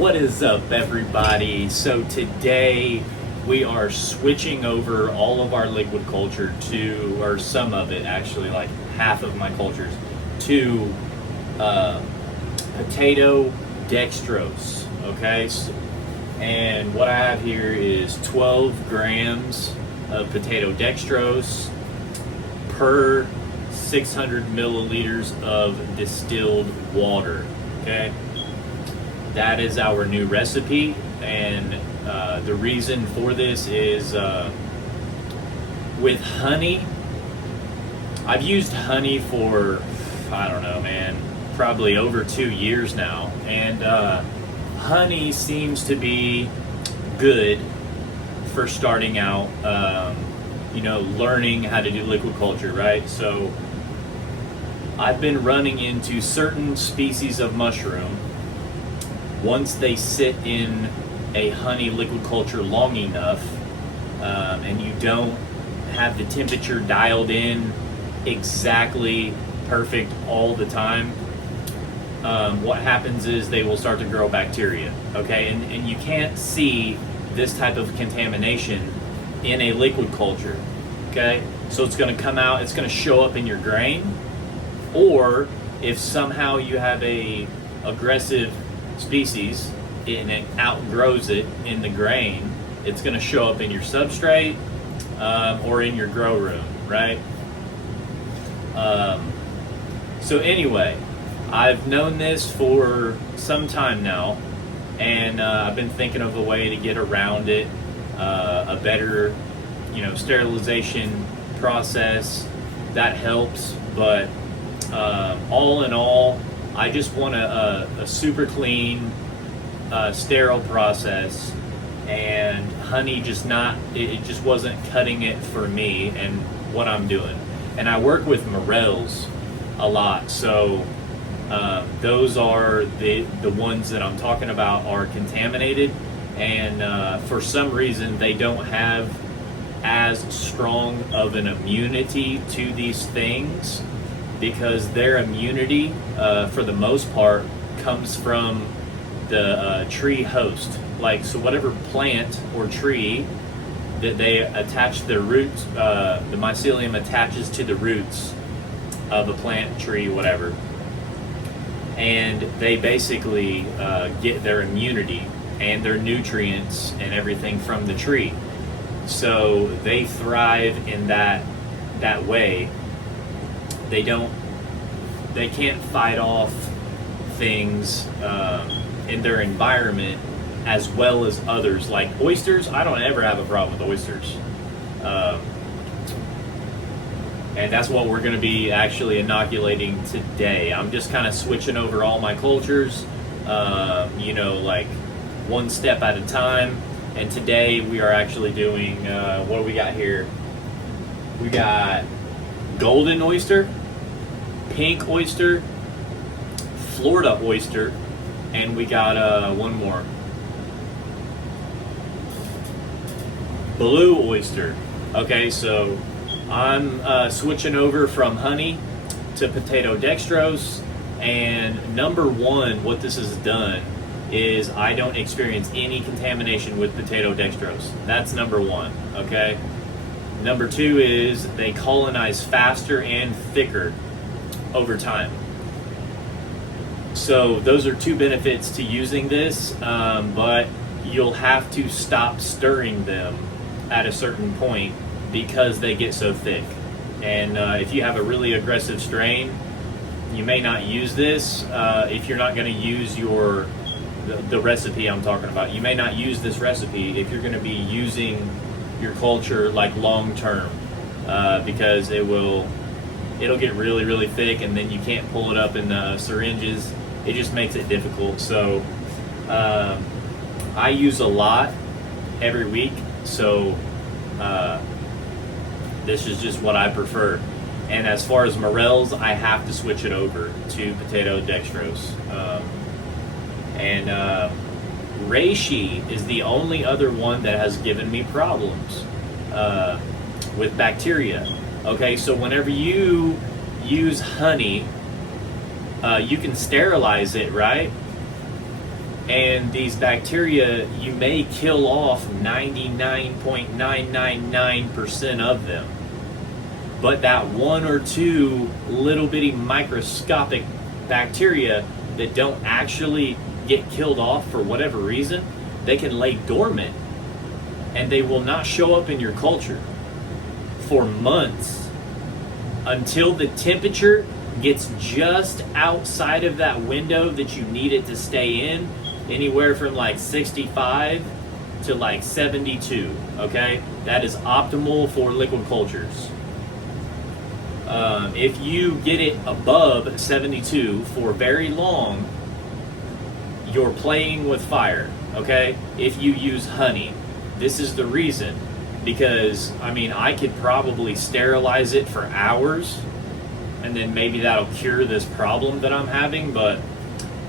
What is up, everybody? So today we are switching over all of our liquid culture to, or some of it actually, like half of my cultures, to potato dextrose. Okay, and what I have here is 12 grams of potato dextrose per 600 milliliters of distilled water. Okay, that is our new recipe, and the reason for this is with honey. I've used honey for, I don't know, man, probably over 2 years now, and honey seems to be good for starting out, learning how to do liquid culture, right? So I've been running into certain species of mushroom. Once they sit in a honey liquid culture long enough, and you don't have the temperature dialed in exactly perfect all the time, what happens is they will start to grow bacteria. Okay, and you can't see this type of contamination in a liquid culture. Okay, so it's going to come out, it's going to show up in your grain, or if somehow you have a aggressive species and it outgrows it in the grain, it's going to show up in your substrate or in your grow room, right? So anyway, I've known this for some time now, and I've been thinking of a way to get around it, a better, sterilization process that helps. But all in all, I just want a super clean, sterile process, and honey it just wasn't cutting it for me and what I'm doing. And I work with morels a lot, so those are the ones that I'm talking about are contaminated, and for some reason they don't have as strong of an immunity to these things, because their immunity, for the most part, comes from the tree host. Like, so whatever plant or tree that they attach their roots, the mycelium attaches to the roots of a plant, tree, whatever, and they basically get their immunity and their nutrients and everything from the tree. So they thrive in that way. They can't fight off things in their environment as well as others. Like oysters, I don't ever have a problem with oysters. And that's what we're going to be actually inoculating today. I'm just kind of switching over all my cultures, like one step at a time. And today we are actually doing, what do we got here? We got golden oyster, pink oyster, Florida oyster, and we got one more, blue oyster. Okay, so I'm switching over from honey to potato dextrose, and number one, what this has done is I don't experience any contamination with potato dextrose. That's number one, okay? Number two is they colonize faster and thicker over time. So those are two benefits to using this, but you'll have to stop stirring them at a certain point because they get so thick. And if you have a really aggressive strain, you may not use this. If you're not going to use the recipe I'm talking about, you may not use this recipe if you're going to be using your culture like long term, because it'll get really, really thick, and then you can't pull it up in the syringes. It just makes it difficult. So I use a lot every week, so this is just what I prefer. And as far as morels, I have to switch it over to potato dextrose. And reishi is the only other one that has given me problems with bacteria. Okay, so whenever you use honey, you can sterilize it, right? And these bacteria, you may kill off 99.999% of them. But that one or two little bitty microscopic bacteria that don't actually get killed off for whatever reason, they can lay dormant and they will not show up in your culture for months until the temperature gets just outside of that window that you need it to stay in, anywhere from like 65 to like 72, okay? That is optimal for liquid cultures. If you get it above 72 for very long, you're playing with fire, okay? If you use honey, this is the reason. Because, I mean, I could probably sterilize it for hours, and then maybe that'll cure this problem that I'm having, but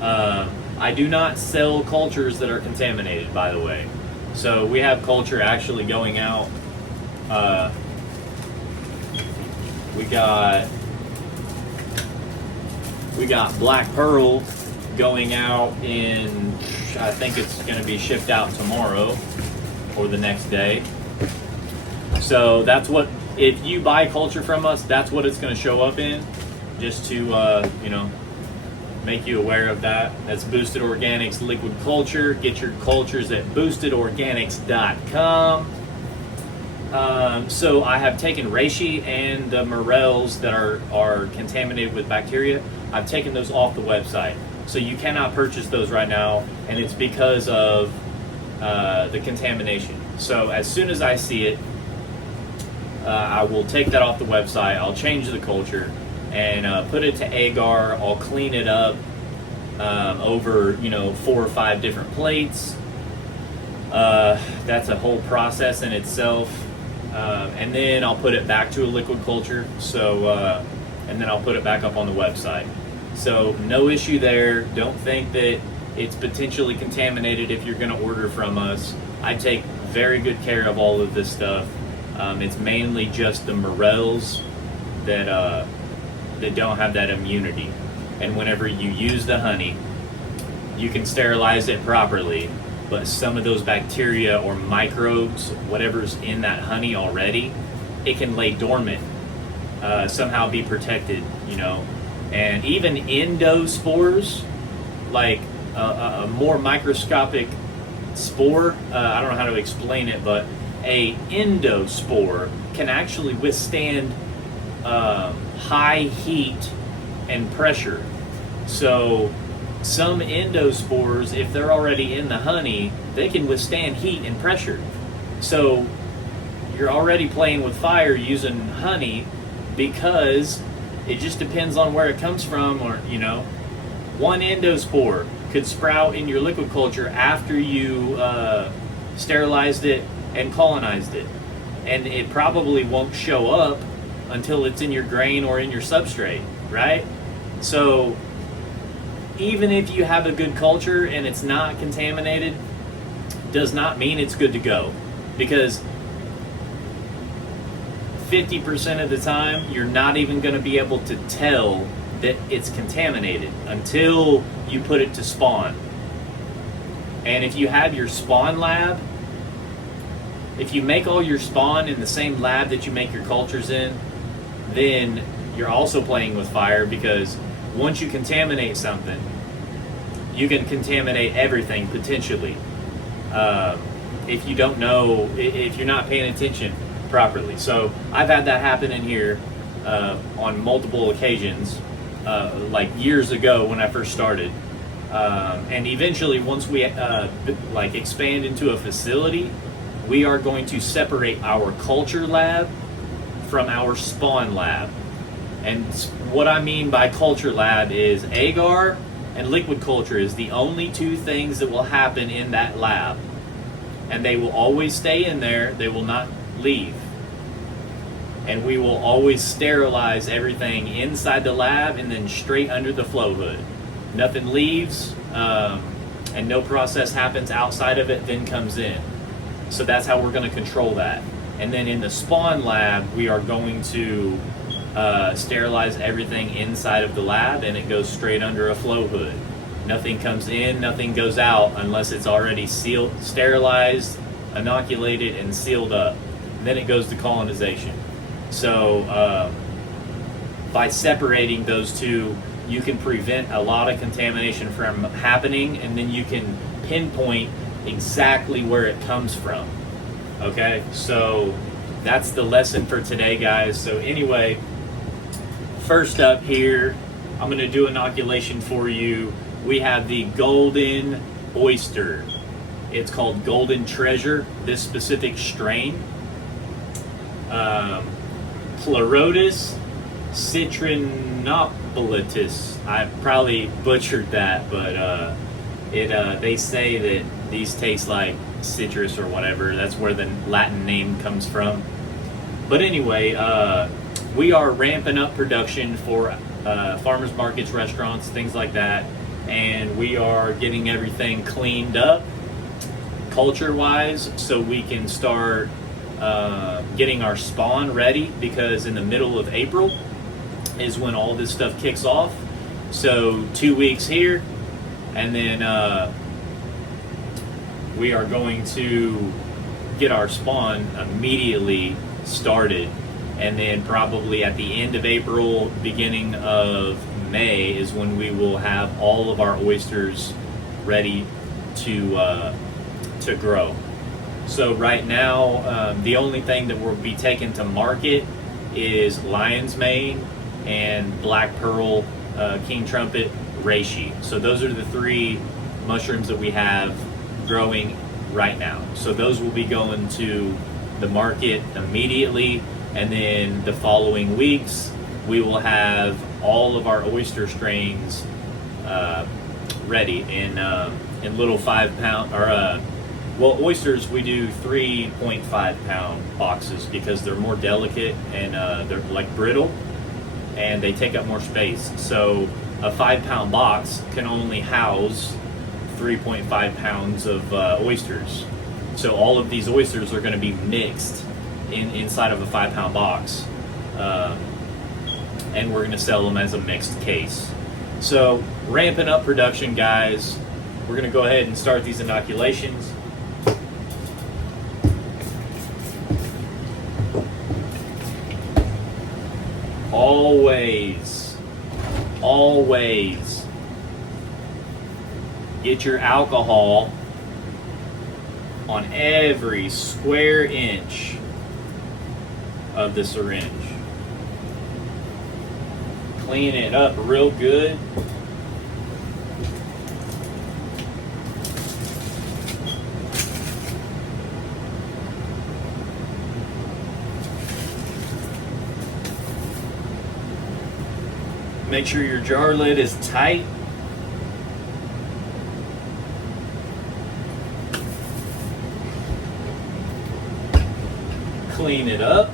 I do not sell cultures that are contaminated, by the way. So we have culture actually going out. We got Black Pearl going out in, I think it's going to be shipped out tomorrow or the next day. So that's what, if you buy culture from us, that's what it's going to show up in, just to, make you aware of that. That's Boosted Organics Liquid Culture. Get your cultures at boostedorganics.com. So I have taken reishi and the morels that are contaminated with bacteria. I've taken those off the website. So you cannot purchase those right now, and it's because of the contamination. So as soon as I see it, I will take that off the website. I'll change the culture and put it to agar. I'll clean it up over 4 or 5 different plates. That's a whole process in itself. And then I'll put it back to a liquid culture. So and then I'll put it back up on the website. So no issue there. Don't think that it's potentially contaminated if you're going to order from us. I take very good care of all of this stuff. It's mainly just the morels that don't have that immunity. And whenever you use the honey, you can sterilize it properly, but some of those bacteria or microbes, whatever's in that honey already, it can lay dormant, somehow be protected, And even endospores, like a more microscopic spore, I don't know how to explain it, but a endospore can actually withstand high heat and pressure. So some endospores, if they're already in the honey, they can withstand heat and pressure. So you're already playing with fire using honey, because it just depends on where it comes from, or one endospore could sprout in your liquid culture after you sterilized it and colonized it, and it probably won't show up until it's in your grain or in your substrate, right? So even if you have a good culture and it's not contaminated, does not mean it's good to go, because 50% of the time you're not even going to be able to tell that it's contaminated until you put it to spawn. And if you have your spawn lab, if you make all your spawn in the same lab that you make your cultures in, then you're also playing with fire, because once you contaminate something, you can contaminate everything potentially. If you don't know, if you're not paying attention properly. So I've had that happen in here on multiple occasions, like years ago when I first started. And eventually, once we expand into a facility, we are going to separate our culture lab from our spawn lab. And what I mean by culture lab is agar and liquid culture is the only 2 things that will happen in that lab. And they will always stay in there. They will not leave. And we will always sterilize everything inside the lab and then straight under the flow hood. Nothing leaves, and no process happens outside of it, then comes in. So that's how we're going to control that. And then in the spawn lab, we are going to sterilize everything inside of the lab, and it goes straight under a flow hood. Nothing comes in, nothing goes out unless it's already sealed, sterilized, inoculated, and sealed up. Then it goes to colonization. So by separating those two, you can prevent a lot of contamination from happening, and then you can pinpoint exactly where it comes from. Okay, so that's the lesson for today, guys. So anyway, first up here, I'm going to do inoculation for you. We have the golden oyster. It's called Golden Treasure, this specific strain. Pleurotus citrinopolitus. I probably butchered that, but they say that these taste like citrus or whatever. That's where the Latin name comes from. But anyway, we are ramping up production for farmers markets, restaurants, things like that, and we are getting everything cleaned up culture-wise so we can start getting our spawn ready, because in the middle of April is when all this stuff kicks off. So 2 weeks here, and then we are going to get our spawn immediately started, and then probably at the end of April, beginning of May is when we will have all of our oysters ready to grow. So right now, the only thing that will be taken to market is lion's mane and black pearl, king trumpet, reishi. So those are the three mushrooms that we have growing right now. So those will be going to the market immediately, and then the following weeks we will have all of our oyster strains ready in little 5 pound or oysters we do 3.5 pound boxes because they're more delicate and they're like brittle and they take up more space. So a 5 pound box can only house 3.5 pounds of oysters. So all of these oysters are going to be mixed inside of a 5 pound box, and we're going to sell them as a mixed case. So ramping up production, guys. We're going to go ahead and start these inoculations. Always get your alcohol on every square inch of the syringe. Clean it up real good. Make sure your jar lid is tight. Clean it up.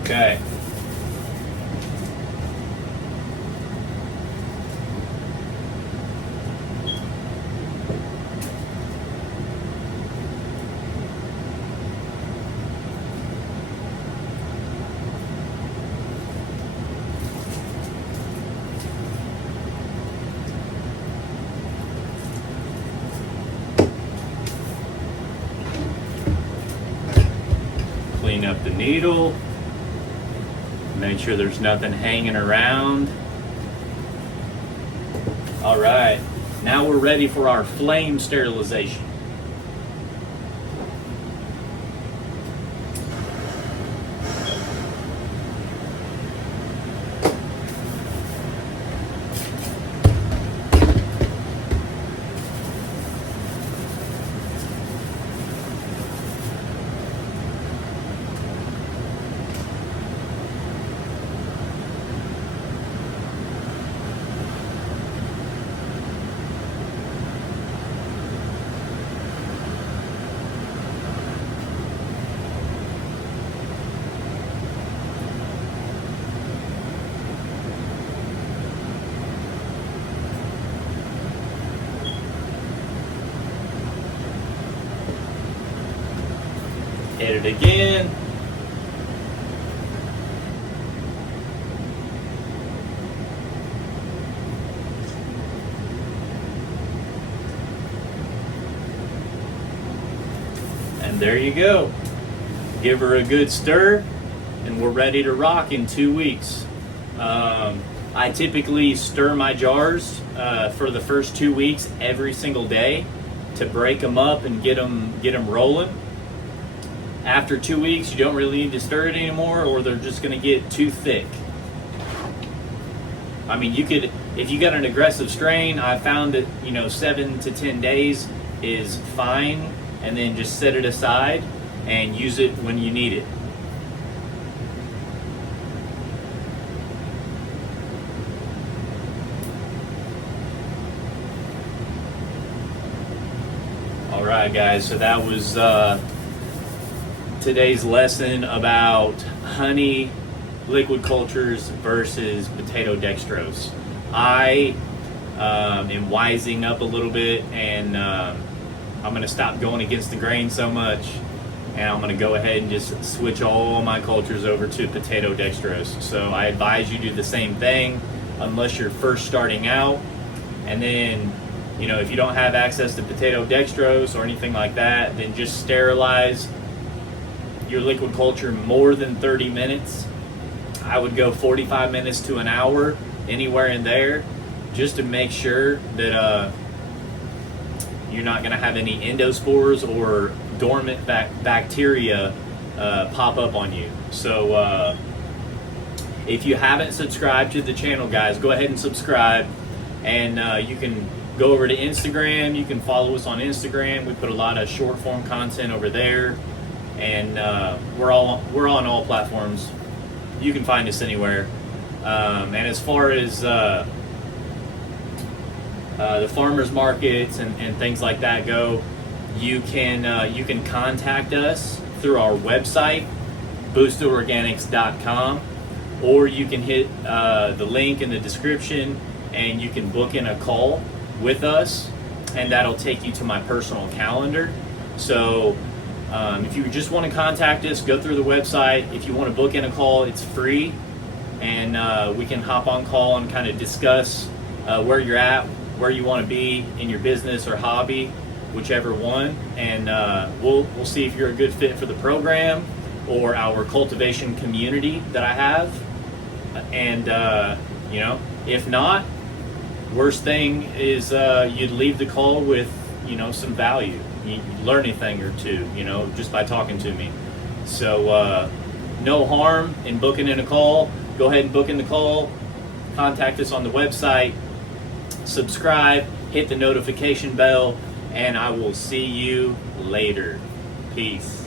Okay. Clean up the needle. Make sure there's nothing hanging around. All right, now we're ready for our flame sterilization. Hit it again. And there you go. Give her a good stir, and we're ready to rock in 2 weeks. I typically stir my jars for the first 2 weeks every single day to break them up and get them rolling. After 2 weeks, you don't really need to stir it anymore, or they're just going to get too thick. I mean, you could, if you got an aggressive strain, I found that 7 to 10 days is fine, and then just set it aside and use it when you need it. All right, guys, so that was today's lesson about honey liquid cultures versus potato dextrose. I am wising up a little bit, and I'm going to stop going against the grain so much, and I'm going to go ahead and just switch all my cultures over to potato dextrose. So I advise you do the same thing unless you're first starting out. And then, if you don't have access to potato dextrose or anything like that, then just sterilize your liquid culture more than 30 minutes. I would go 45 minutes to an hour, anywhere in there, just to make sure that you're not going to have any endospores or dormant bacteria pop up on you. So if you haven't subscribed to the channel, guys, go ahead and subscribe. And you can go over to Instagram. You can follow us on Instagram. We put a lot of short form content over there, and we're on all platforms. You can find us anywhere. And as far as the farmers markets and things like that go, you can contact us through our website, boostedorganics.com, or you can hit the link in the description and you can book in a call with us, and that'll take you to my personal calendar. So if you just want to contact us, go through the website. If you want to book in a call, it's free, and we can hop on call and kind of discuss where you're at, where you want to be in your business or hobby, whichever one, and we'll see if you're a good fit for the program or our cultivation community that I have. And if not, worst thing is you'd leave the call with some value. You learn a thing or two, just by talking to me. So no harm in booking in a call. Go ahead and book in the call. Contact us on the website. Subscribe, hit the notification bell, and I will see you later. Peace.